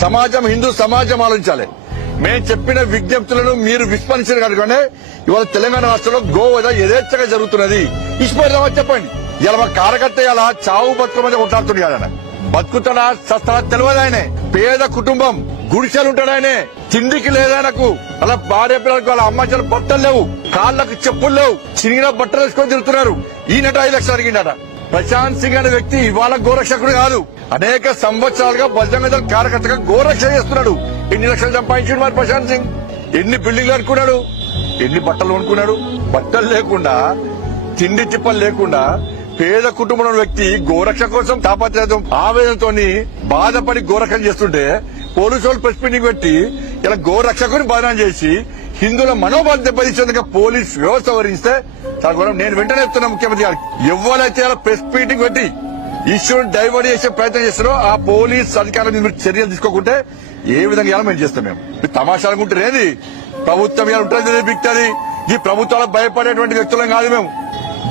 సమాజం హిందూ సమాజం ఆలోచించాలి. మేము చెప్పిన విజ్ఞప్తులను మీరు విస్మరించిన కనుకనే ఇవాళ తెలంగాణ రాష్ట్రంలో గోవధ యథేచ్ఛగా జరుగుతున్నది. ఇష్టపడదామని చెప్పండి ఇలా మా కార్యకర్త ఇలా చావు బతుకు మధ్య కొట్లాడుతుంది ఆయన. బతుకుతాడా సస్తాడా తెలియదు ఆయనే. పేద కుటుంబం గుడిసెలు ఉంటాడు ఆయనే. తిండికి లేదానకు అలా భార్య పిల్లలకు వాళ్ళ అమ్మాయిలు బట్టలు లేవు. కాళ్ళకు చెప్పులు లేవు. చిరిగిన బట్టలు వేసుకొని తిరుగుతున్నారు. ఈయనట ఐదు లక్షలు అడిగిండట. ప్రశాంత్ సింగ్ అనే వ్యక్తి ఇవాళ గోరక్షకుడు కాదు. అనేక సంవత్సరాలుగా బజరంగ దళ కార్యకర్తగా గోరక్ష చేస్తున్నాడు. ఎన్ని లక్షలు సంపాదించాడు మరి ప్రశాంత్ సింగ్? ఎన్ని బిల్డింగ్లు అనుకున్నాడు? ఎన్ని బట్టలు కొనుక్కున్నాడు? బట్టలు లేకుండా తిండి తిప్పలు లేకుండా పేద కుటుంబంలో వ్యక్తి గోరక్ష కోసం తాపత్రయం ఆవేదనతో బాధపడి గోరక్షణ చేస్తుంటే పోలీసు వాళ్ళు ప్రెస్ మీటింగ్ పెట్టి ఇలా గోరక్షకుని బదనాం చేసి హిందువుల మనోభావం దెబ్బతీసేందుకు పోలీస్ వ్యవస్థ వరిస్తే చాలా నేను వెంటనే చెప్తున్నా ముఖ్యమంత్రి గారికి. ఎవరైతే ప్రెస్ మీటింగ్ పెట్టి ఇష్యూని డైవర్ట్ చేసే ప్రయత్నం చేస్తారో ఆ పోలీస్ అధికారుల మీద మీరు చర్యలు తీసుకోకుంటే ఏ విధంగా ఇవ్వాలో మేము చేస్తాం మేము? మీరు తమాషా అనుకుంటారు ఏది? ప్రభుత్వం ఇలా ఉంటుంది బిక్తుంది ఈ ప్రభుత్వాలకు భయపడేటువంటి వ్యక్తులం కాదు మేము.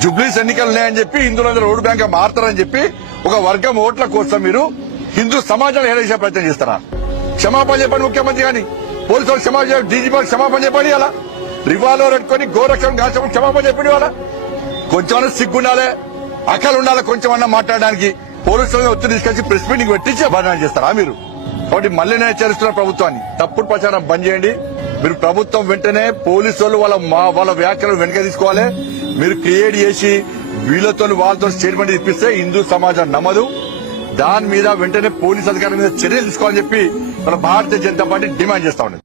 జుబ్లీస్ ఎన్నికలు ఉన్నాయని చెప్పి హిందువులందరూ రోడ్డు బ్యాంక్ మారుతారని చెప్పి ఒక వర్గం ఓట్ల కోసం మీరు హిందూ సమాజాన్ని హేళించే ప్రయత్నం చేస్తారా? క్షమాపణ చెప్పండి ముఖ్యమంత్రి గాని పోలీసు వాళ్ళు క్షమాపణ డీజీపీ క్షమాపణ చెప్పండి అలా రివాల్వర్ పెట్టుకొని గోరక్షణ కాల్చమని క్షమాపణ చెప్పండి వాళ్ళ కొంచెం సిగ్గుండాలే అక్కలు ఉండాలి కొంచెం అన్నా మాట్లాడడానికి. పోలీసులను ఒత్తిడి తీసుకొచ్చి ప్రెస్ మీటింగ్ పెట్టించి బదనాలు చేస్తారా మీరు? కాబట్టి మళ్ళీ నేను హెచ్చరిస్తున్న ప్రభుత్వాన్ని. తప్పుడు ప్రచారం బంద్ చేయండి. మీరు ప్రభుత్వం వెంటనే పోలీసు వాళ్ళు వాళ్ళ మా- వాళ్ళ వ్యాఖ్యలను వెనక తీసుకోవాలి. మీరు క్రియేట్ చేసి వీళ్ళతో వాళ్ళతో స్టేట్మెంట్ ఇప్పిస్తే హిందూ సమాజం నమ్మదు. దాని మీద వెంటనే పోలీస్ అధికారుల మీద చర్యలు తీసుకోవాలని చెప్పి మన భారతీయ జనతా పార్టీ డిమాండ్ చేస్తా ఉన్నది.